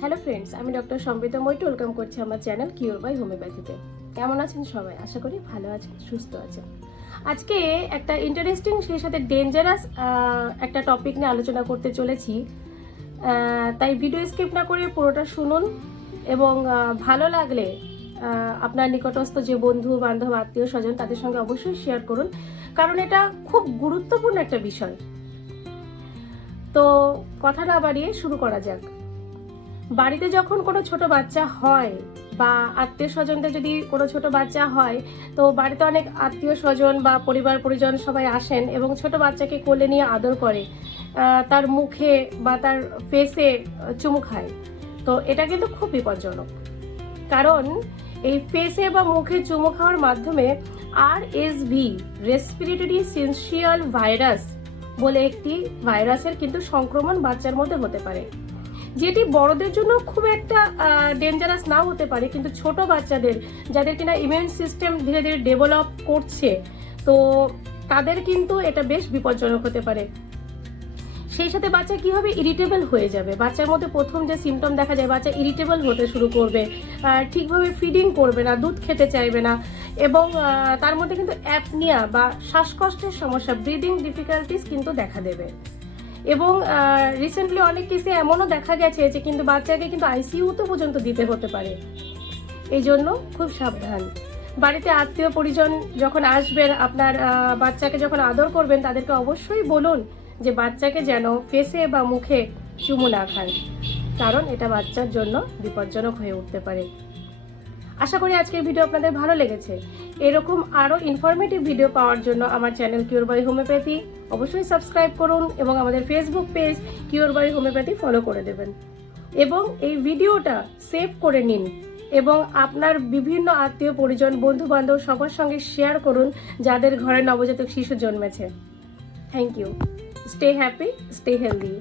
Hello friends, আমি doctor Sambita Maitra. Welcome করছি আমার চ্যানেল কিওর বাই হোমিওপ্যাথিতে। কেমন আছেন সবাই? আশা করি ভালো আছেন, সুস্থ আছেন। আজকে একটা ইন্টারেস্টিং, সেই সাথে ডেঞ্জারাস একটা টপিক নিয়ে আলোচনা করতে চলেছি। তাই ভিডিও স্কিপ না করে পুরোটা শুনুন এবং ভালো লাগলে আপনার নিকটস্থ যে বন্ধু বান্ধব আত্মীয় স্বজন তাদের সঙ্গে অবশ্যই শেয়ার করুন, কারণ এটা খুব গুরুত্বপূর্ণ একটা বিষয়। তো কথা না বাড়িয়ে শুরু করা যাক। বাড়িতে যখন কোনো ছোট বাচ্চা হয় বা আত্মীয় স্বজনদের যদি কোনো ছোট বাচ্চা হয়, তো বাড়িতে অনেক আত্মীয় স্বজন বা পরিবার পরিজন সবাই আসেন এবং ছোট বাচ্চাকে কোলে নিয়ে আদর করে, তার মুখে বা তার ফেসে চুমু খায়। তো এটা কিন্তু খুব বিপজ্জনক, কারণ এই ফেসে বা মুখে চুমু খাওয়ার মাধ্যমে আরএসভি, রেসপিরেটরি সিনশিয়াল ভাইরাস বলে একটি ভাইরাসের কিন্তু সংক্রমণ বাচ্চার মধ্যে হতে পারে, যেটি বড়দের জন্য খুব একটা ডেঞ্জারাস নাও হতে পারে, কিন্তু ছোট বাচ্চাদের, যাদের কিনা ইমিউন সিস্টেম ধীরে ধীরে ডেভেলপ করছে, তো তাদের কিন্তু এটা বেশ বিপজ্জনক হতে পারে। সেই সাথে বাচ্চা কি হবে, ইরিটেবল হয়ে যাবে। বাচ্চার মধ্যে প্রথম যে সিমটম দেখা যায়, বাচ্চা ইরিটেবল হতে শুরু করবে, ঠিকভাবে ফিডিং করবে না, দুধ খেতে চাইবে না, এবং তার মধ্যে কিন্তু অ্যাপনিয়া বা শ্বাসকষ্টের সমস্যা, ব্রিদিং ডিফিকাল্টিস কিন্তু দেখা দেবে। এবং রিসেন্টলি অনেক কেসে এমনও দেখা গেছে যে কিন্তু বাচ্চাকে কিন্তু আইসিইউতে পর্যন্ত দিতে হতে পারে। এই জন্য খুব সাবধান। বাড়িতে আত্মীয় পরিজন যখন আসবেন, আপনার বাচ্চাকে যখন আদর করবেন, তাদেরকে অবশ্যই বলুন যে বাচ্চাকে যেন ফেসে বা মুখে চুমু না খায়, কারণ এটা বাচ্চার জন্য বিপজ্জনক হয়ে উঠতে পারে। আশা করি আজকের ভিডিও আপনাদের ভালো লেগেছে। এরকম আরও ইনফরমেটিভ ভিডিও পাওয়ার জন্য আমার চ্যানেল কিওর বাই হোমিওপ্যাথি অবশ্যই সাবস্ক্রাইব করুন এবং আমাদের Facebook page cure by homeopathy follow করে দেবেন। এবং এই ভিডিওটা সেভ করে নিন এবং আপনার বিভিন্ন আত্মীয় পরিজন, বন্ধু বান্ধব সবার সঙ্গে শেয়ার করুন যাদের ঘরে নবজাতক শিশু জন্মেছে। Thank you. Stay happy, stay healthy.